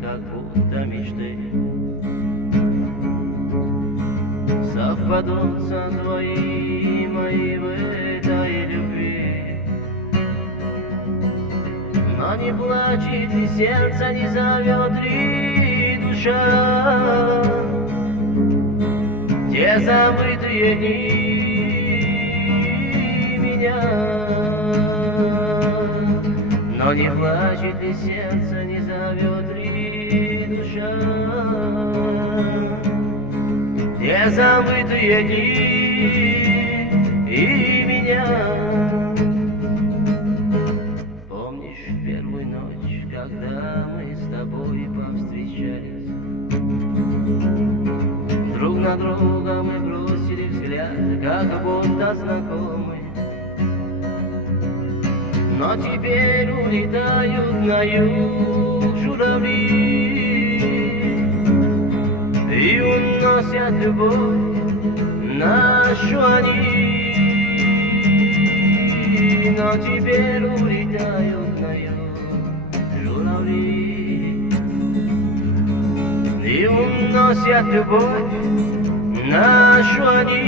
как будто мечты совпадутся твои и мои в этой любви. Но не плачет и сердце не зовет ли душа те забытые дни меня. Но не плачет ли сердце, не зовет ли душа те забытые дни и меня. Помнишь первую ночь, когда мы с тобой повстречались? Друг на друга мы бросили взгляд, как будто знакомы. Но теперь улетают на юг журавли и уносят любовь нашу они. Но теперь улетают на юг журавли и уносят любовь нашу они.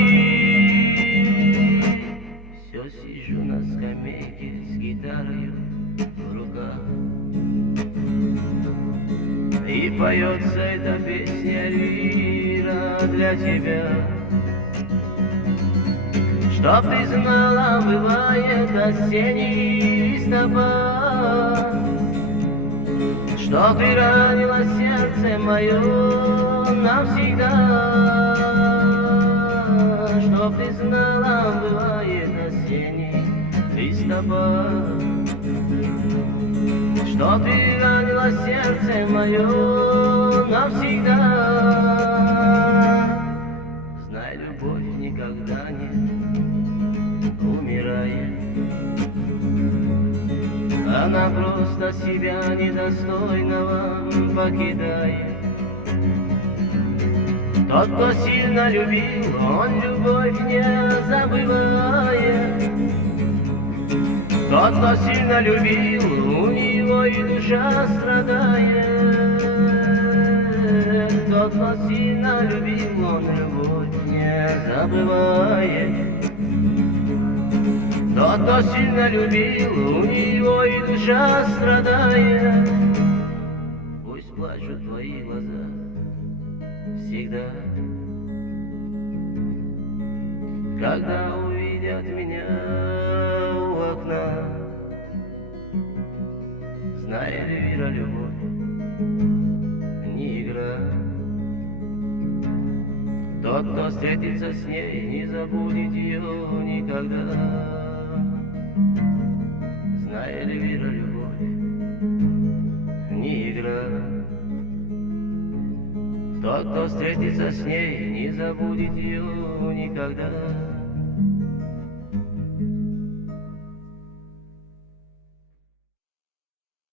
Все сижу на скамейке с гитарой в руках, и поется эта песня лира для тебя. Чтоб ты знала, бывает осенний листопад, что ты ранила сердце мое навсегда. Чтоб ты знала, бывает осенний листопад, что ты ранила сердце мое навсегда. Знай, любовь никогда не умирает, она просто себя недостойного покидает. Тот, кто сильно любил, он любовь не забывает. Тот, кто сильно любил, у него и душа страдает. Тот, кто сильно любил, он любовь не забывает. Тот, кто сильно любил, у него и душа страдает. Пусть плачут твои глаза всегда, когда увидят меня у окна. Знай, Эльвира, любовь не игра. Тот, кто встретится с ней, не забудет ее никогда. Знай, Эльвира, любовь не игра. Тот, кто встретится с ней, не забудет ее никогда.